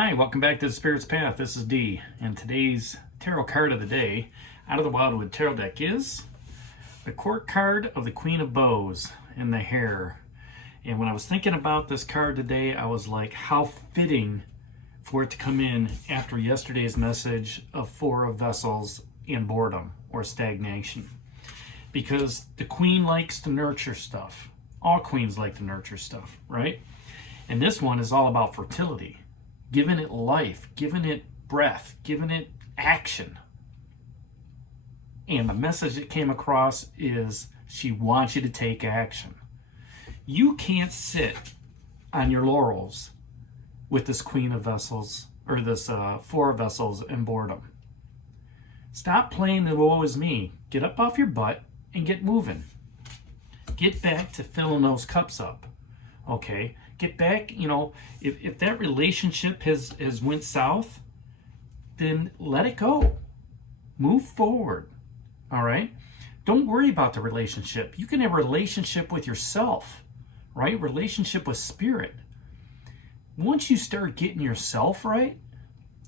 Hi, welcome back to the Spirit's Path. This is Dee, and today's tarot card of the day out of the Wildwood Tarot deck is the Court card of the Queen of Bows in the Hare. And when I was thinking about this card today, I was like, how fitting for it to come in after yesterday's message of Four of Vessels and boredom or stagnation. Because the Queen likes to nurture stuff. All queens like to nurture stuff, right? And this one is all about fertility. Giving it life, giving it breath, giving it action. And the message that came across is she wants you to take action. You can't sit on your laurels with this Queen of Vessels, or this Four of Vessels and boredom. Stop playing the woe is me. Get up off your butt and get moving. Get back to filling those cups up. Okay? Get back, if that relationship has went south, then let it go. Move forward. All right? Don't worry about the relationship. You can have a relationship with yourself, right? Relationship with spirit. Once you start getting yourself right,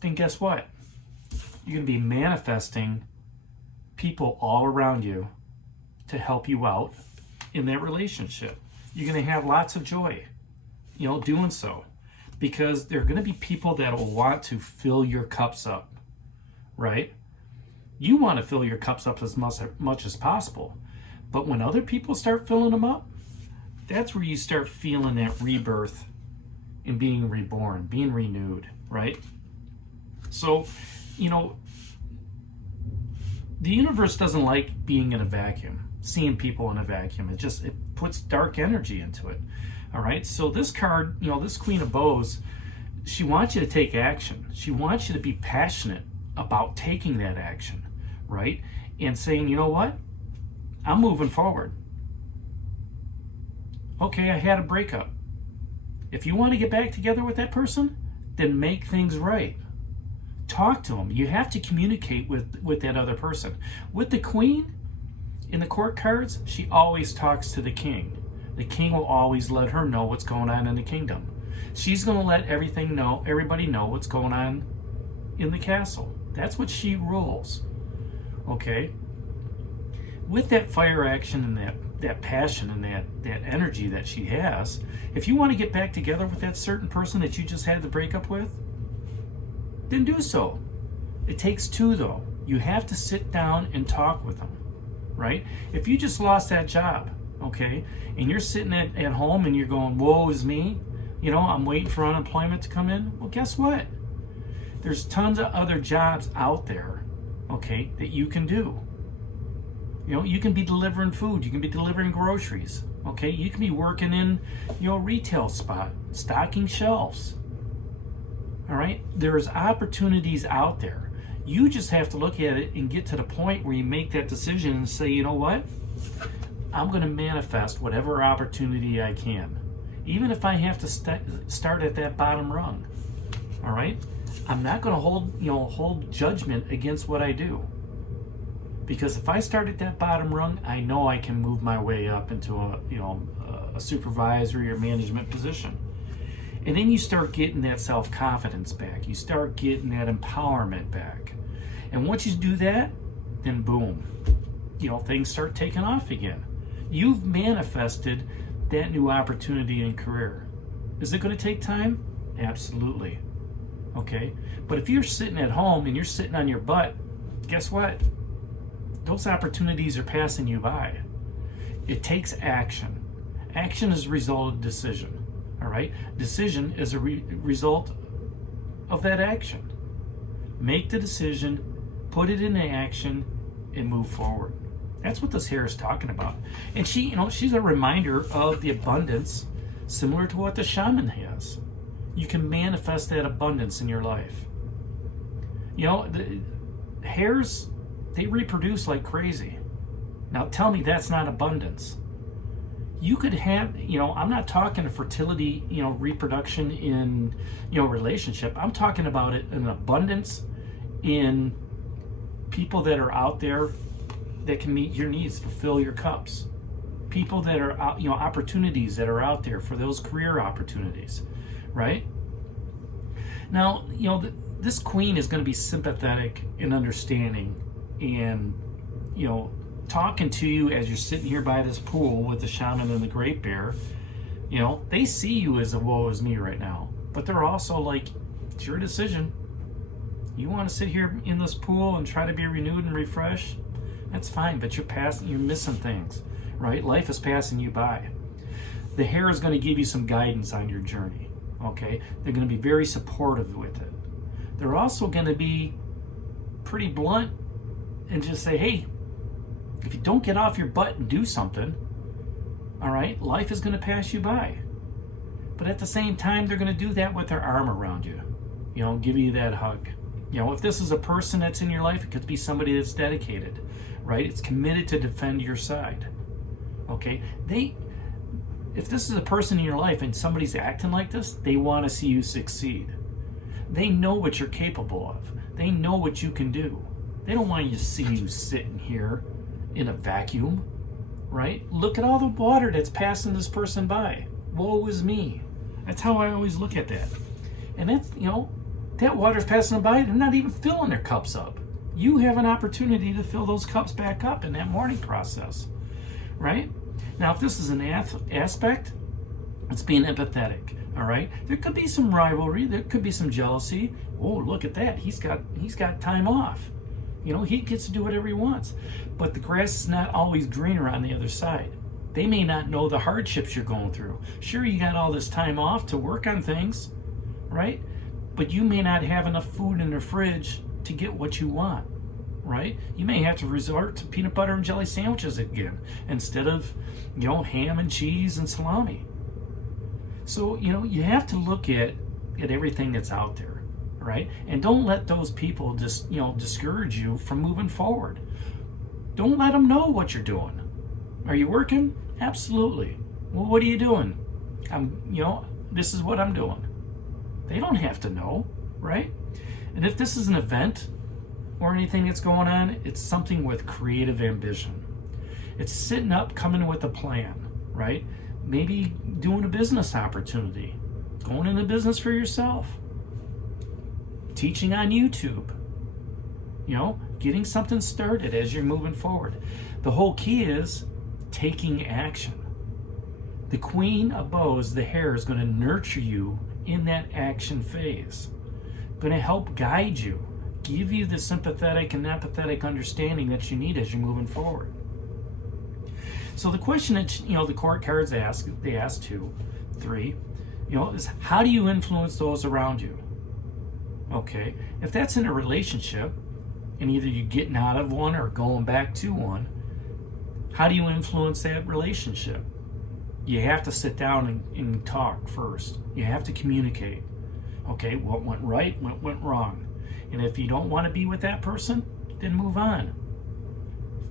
then guess what? You're going to be manifesting people all around you to help you out in that relationship. You're going to have lots of joy, doing so, because there are going to be people that will want to fill your cups up, right? You want to fill your cups up as much as possible, but when other people start filling them up, that's where you start feeling that rebirth and being reborn, being renewed, right? So, the universe doesn't like being in a vacuum, seeing people in a vacuum. It puts dark energy into it. All right, so this card, this Queen of Bows, she wants you to take action. She wants you to be passionate about taking that action, right? And saying, you know what? I'm moving forward. Okay, I had a breakup. If you want to get back together with that person, then make things right. Talk to them. You have to communicate with that other person. With the Queen, in the Court cards, she always talks to the King. The King will always let her know what's going on in the kingdom. She's going to let everybody know what's going on in the castle. That's what she rules. Okay? With that fire action and that passion and that energy that she has, if you want to get back together with that certain person that you just had the breakup with, then do so. It takes two, though. You have to sit down and talk with them, right? If you just lost that job, okay, and you're sitting at home and you're going, woe is me, I'm waiting for unemployment to come in, well, guess what? There's tons of other jobs out there, okay, that you can do. You can be delivering food, you can be delivering groceries, okay, you can be working in, retail spot, stocking shelves. All right, there's opportunities out there. You just have to look at it and get to the point where you make that decision and say, you know what? I'm going to manifest whatever opportunity I can, even if I have to start at that bottom rung. All right, I'm not going to hold judgment against what I do, because if I start at that bottom rung, I know I can move my way up into a supervisory or management position. And then you start getting that self-confidence back. You start getting that empowerment back. And once you do that, then boom, things start taking off again. You've manifested that new opportunity in career. Is it going to take time? Absolutely. Okay? But if you're sitting at home and you're sitting on your butt, guess what? Those opportunities are passing you by. It takes action. Action is a result of decision. All right? Decision is a result of that action. Make the decision, put it into action, and move forward. That's what this Hare is talking about. And she's a reminder of the abundance similar to what the shaman has. You can manifest that abundance in your life. The hares, they reproduce like crazy. Now tell me that's not abundance. You could have, I'm not talking fertility, reproduction in, relationship. I'm talking about it in abundance in people that are out there that can meet your needs, fulfill your cups. People that are out, opportunities that are out there for those career opportunities, right? Now, this queen is going to be sympathetic and understanding, and talking to you as you're sitting here by this pool with the shaman and the great bear. They see you as a woe is me right now, but they're also like, it's your decision. You want to sit here in this pool and try to be renewed and refreshed? That's fine, but you're missing things, right? Life is passing you by. The Hare is going to give you some guidance on your journey, okay? They're going to be very supportive with it. They're also going to be pretty blunt and just say, hey, if you don't get off your butt and do something, all right, life is going to pass you by. But at the same time, they're going to do that with their arm around you, give you that hug. If this is a person that's in your life, it could be somebody that's dedicated, right? It's committed to defend your side, okay? If this is a person in your life and somebody's acting like this, they want to see you succeed. They know what you're capable of. They know what you can do. They don't want you to see you sitting here in a vacuum, right? Look at all the water that's passing this person by. Woe is me. That's how I always look at that. And that's, that water's passing them by. They're not even filling their cups up. You have an opportunity to fill those cups back up in that mourning process, right? Now, if this is an aspect, it's being empathetic, all right? There could be some rivalry. There could be some jealousy. Oh, look at that. He's got time off. He gets to do whatever he wants. But the grass is not always greener on the other side. They may not know the hardships you're going through. Sure, you got all this time off to work on things, right? But you may not have enough food in the fridge to get what you want, right? You may have to resort to peanut butter and jelly sandwiches again instead of, ham and cheese and salami. So, you have to look at everything that's out there, right? And don't let those people just, discourage you from moving forward. Don't let them know what you're doing. Are you working? Absolutely. Well, what are you doing? This is what I'm doing. They don't have to know, right? And if this is an event or anything that's going on, it's something with creative ambition. It's sitting up, coming with a plan, right? Maybe doing a business opportunity, going into business for yourself, teaching on YouTube, getting something started as you're moving forward. The whole key is taking action. The Queen of Bows, the Hare, is going to nurture you in that action phase, going to help guide you, give you the sympathetic and empathetic understanding that you need as you're moving forward. So the question that the court cards ask 2, 3, is how do you influence those around you? Okay, if that's in a relationship, and either you're getting out of one or going back to one, how do you influence that relationship? You have to sit down and talk first. You have to communicate. Okay, what went right, what went wrong? And if you don't want to be with that person, then move on.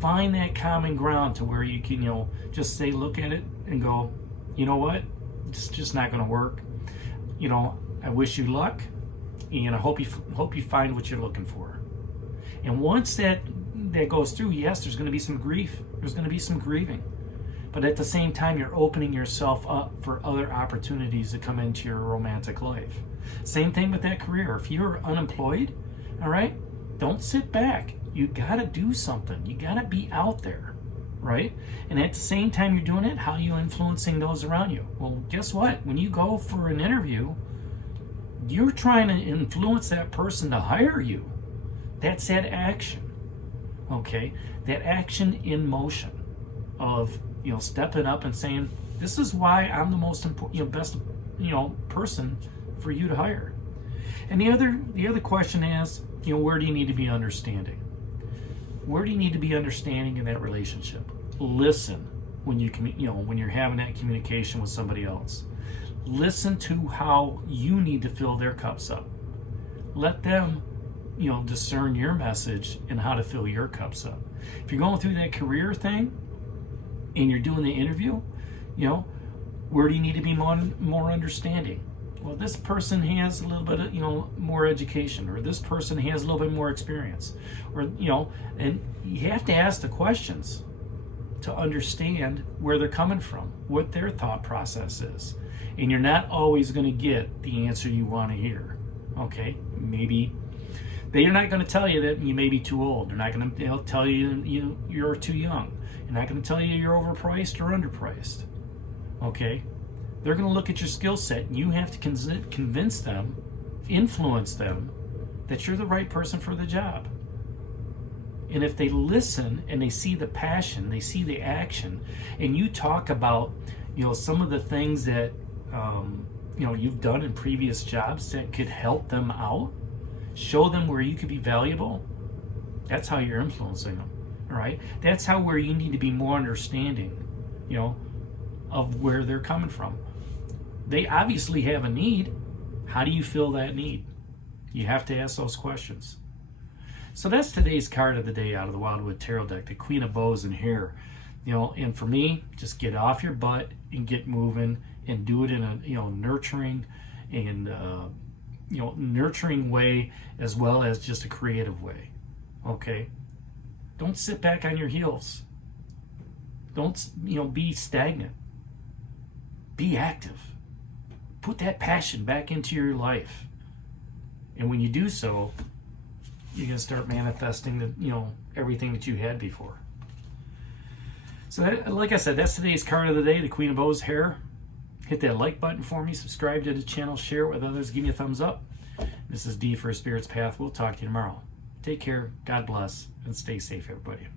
Find that common ground to where you can, just say, look at it and go, you know what? It's just not going to work. I wish you luck, and I hope you find what you're looking for. And once that goes through, yes, there's going to be some grief. There's going to be some grieving. But at the same time, you're opening yourself up for other opportunities to come into your romantic life. Same thing with that career. If you're unemployed, all right, don't sit back. You got to do something. You got to be out there, right? And at the same time you're doing it, how are you influencing those around you? Well, guess what? When you go for an interview, you're trying to influence that person to hire you. That's that action, okay? That action in motion of, stepping up and saying, this is why I'm the most important, best, person for you to hire. And the other question is, where do you need to be understanding? Where do you need to be understanding in that relationship? Listen when when you're having that communication with somebody else. Listen to how you need to fill their cups up. Let them, discern your message and how to fill your cups up. If you're going through that career thing and you're doing the interview, where do you need to be more understanding? Well, this person has a little bit of, more education, or this person has a little bit more experience, or, and you have to ask the questions to understand where they're coming from, what their thought process is. And you're not always going to get the answer you want to hear. Okay, maybe they're not going to tell you that you may be too old. They're not going to tell you you're too young. They're not going to tell you you're overpriced or underpriced. Okay, they're going to look at your skill set, and you have to convince them, influence them, that you're the right person for the job. And if they listen and they see the passion, they see the action, and you talk about, some of the things that, you've done in previous jobs that could help them out, show them where you could be valuable, that's how you're influencing them, all right? That's where you need to be more understanding, of where they're coming from. They obviously have a need. How do you fill that need? You have to ask those questions. So that's today's card of the day out of the Wildwood Tarot deck, the Queen of Bows and Hare. And for me, just get off your butt and get moving and do it in a nurturing and nurturing way, as well as just a creative way. Okay? Don't sit back on your heels. Don't be stagnant. Be active. Put that passion back into your life. And when you do so, you're going to start manifesting everything that you had before. So that, like I said, that's today's card of the day, the Queen of Bows, Hare. Hit that like button for me, subscribe to the channel, share it with others, give me a thumbs up. This is D for a Spirit's Path. We'll talk to you tomorrow. Take care, God bless, and stay safe, everybody.